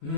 السلام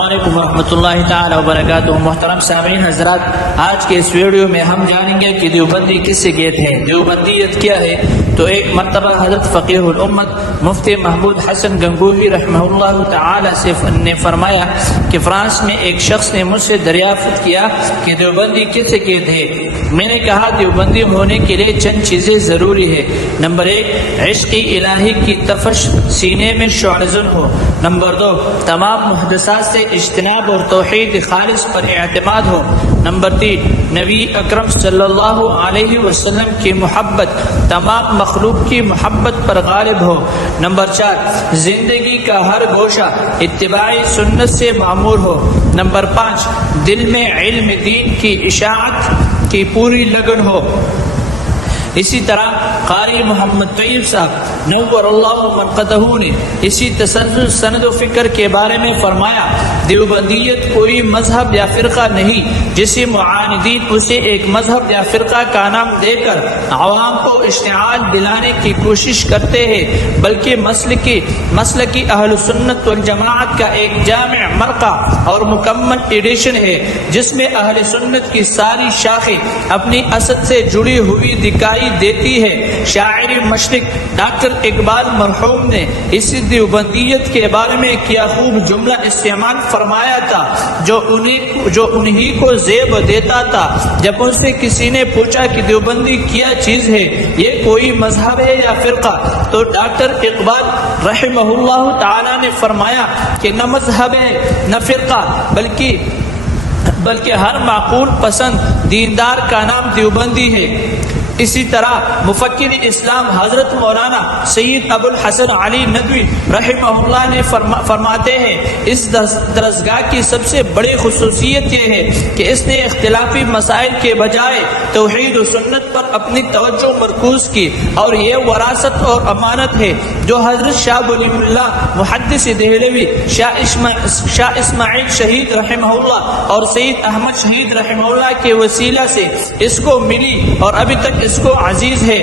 علیکم ورحمۃ اللہ تعالی وبرکاتہ۔ محترم سامعین حضرات، آج کے اس ویڈیو میں ہم جانیں گے کہ دیوبندی کس سے گیت ہے، دیوبندیت کیا ہے۔ تو ایک مرتبہ حضرت فقیہ الامت مفتی محمود حسن گنگوہی رحمہ اللہ تعالی سے نے فرمایا کہ فرانس میں ایک شخص نے مجھ سے دریافت کیا کہ دیوبندی کس سے گیت ہے۔ میں نے کہا دیوبندی ہونے کے لیے چند چیزیں ضروری ہے۔ نمبر 1، عشق الہی کی تفش سینے میں شعلہ ہو۔ نمبر 2، تمام محدثات سے اجتناب اور توحید خالص پر اعتماد ہو۔ نمبر 3، نبی اکرم صلی اللہ علیہ وسلم کی محبت تمام مخلوق کی محبت پر غالب ہو۔ نمبر 4، زندگی کا ہر گوشہ اتباع سنت سے معمور ہو۔ نمبر 5، دل میں علم دین کی اشاعت کی پوری لگن ہو۔ اسی طرح قاری محمد طیب صاحب نور اللہ مرقدہ نے اسی تسلسل سند و فکر کے بارے میں فرمایا، دیوبندیت کوئی مذہب یا فرقہ نہیں جسے معاندین اسے ایک مذہب یا فرقہ کا نام دے کر عوام کو اشتعال دلانے کی کوشش کرتے ہیں، بلکہ مسلکی اہل سنت والجماعت کا ایک جامع مرقع اور مکمل ایڈیشن ہے جس میں اہل سنت کی ساری شاخیں اپنی اصل سے جڑی ہوئی دکھائی دیتی ہے۔ شاعر مشرق ڈاکٹر اقبال مرحوم نے اسی دیوبندیت کے بارے میں کیا خوب جملہ استعمال فرمایا تھا جو انہی کو زیب دیتا تھا۔ جب ان سے کسی نے پوچھا کہ دیوبندی کیا چیز ہے، یہ کوئی مذہب ہے یا فرقہ، تو ڈاکٹر اقبال رحمہ اللہ تعالی نے فرمایا کہ نہ مذہب ہے نہ فرقہ، بلکہ ہر معقول پسند دیندار کا نام دیوبندی ہے۔ اسی طرح مفکر اسلام حضرت مولانا سید ابو الحسن علی ندوی رحمہ اللہ نے فرماتے ہیں، اس درسگاہ کی سب سے بڑی خصوصیت یہ ہے کہ اس نے اختلافی مسائل کے بجائے توحید و سنت پر اپنی توجہ مرکوز کی، اور یہ وراثت اور امانت ہے جو حضرت شاہ ولی اللہ محدث دہلوی، شاہ اسماعیل شہید رحمہ اللہ اور سید احمد شہید رحمہ اللہ کے وسیلہ سے اس کو ملی اور ابھی تک اس کو عزیز ہے۔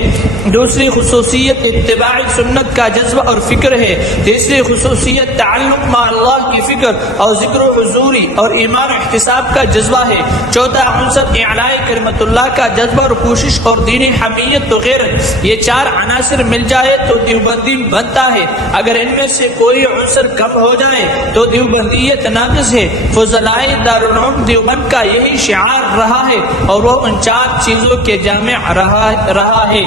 دوسری خصوصیت اتباع سنت کا جذبہ اور فکر ہے۔ تیسری خصوصیت تعلق مع اللہ کی فکر اور ذکر و حضوری اور ایمان و احتساب کا جذبہ ہے۔ چوتھا عنصر اعلاء کلمت اللہ کا جذبہ اور کوشش اور دینی حمیت و غیرت۔ یہ 4 عناصر مل جائے تو دیوبندی بنتا ہے۔ اگر ان میں سے کوئی عنصر کم ہو جائے تو دیوبندیت ناقص ہے۔ فضلائے دارالعلوم دیوبند کا یہی شعار رہا ہے اور وہ ان 4 چیزوں کے جامع رہا ہے۔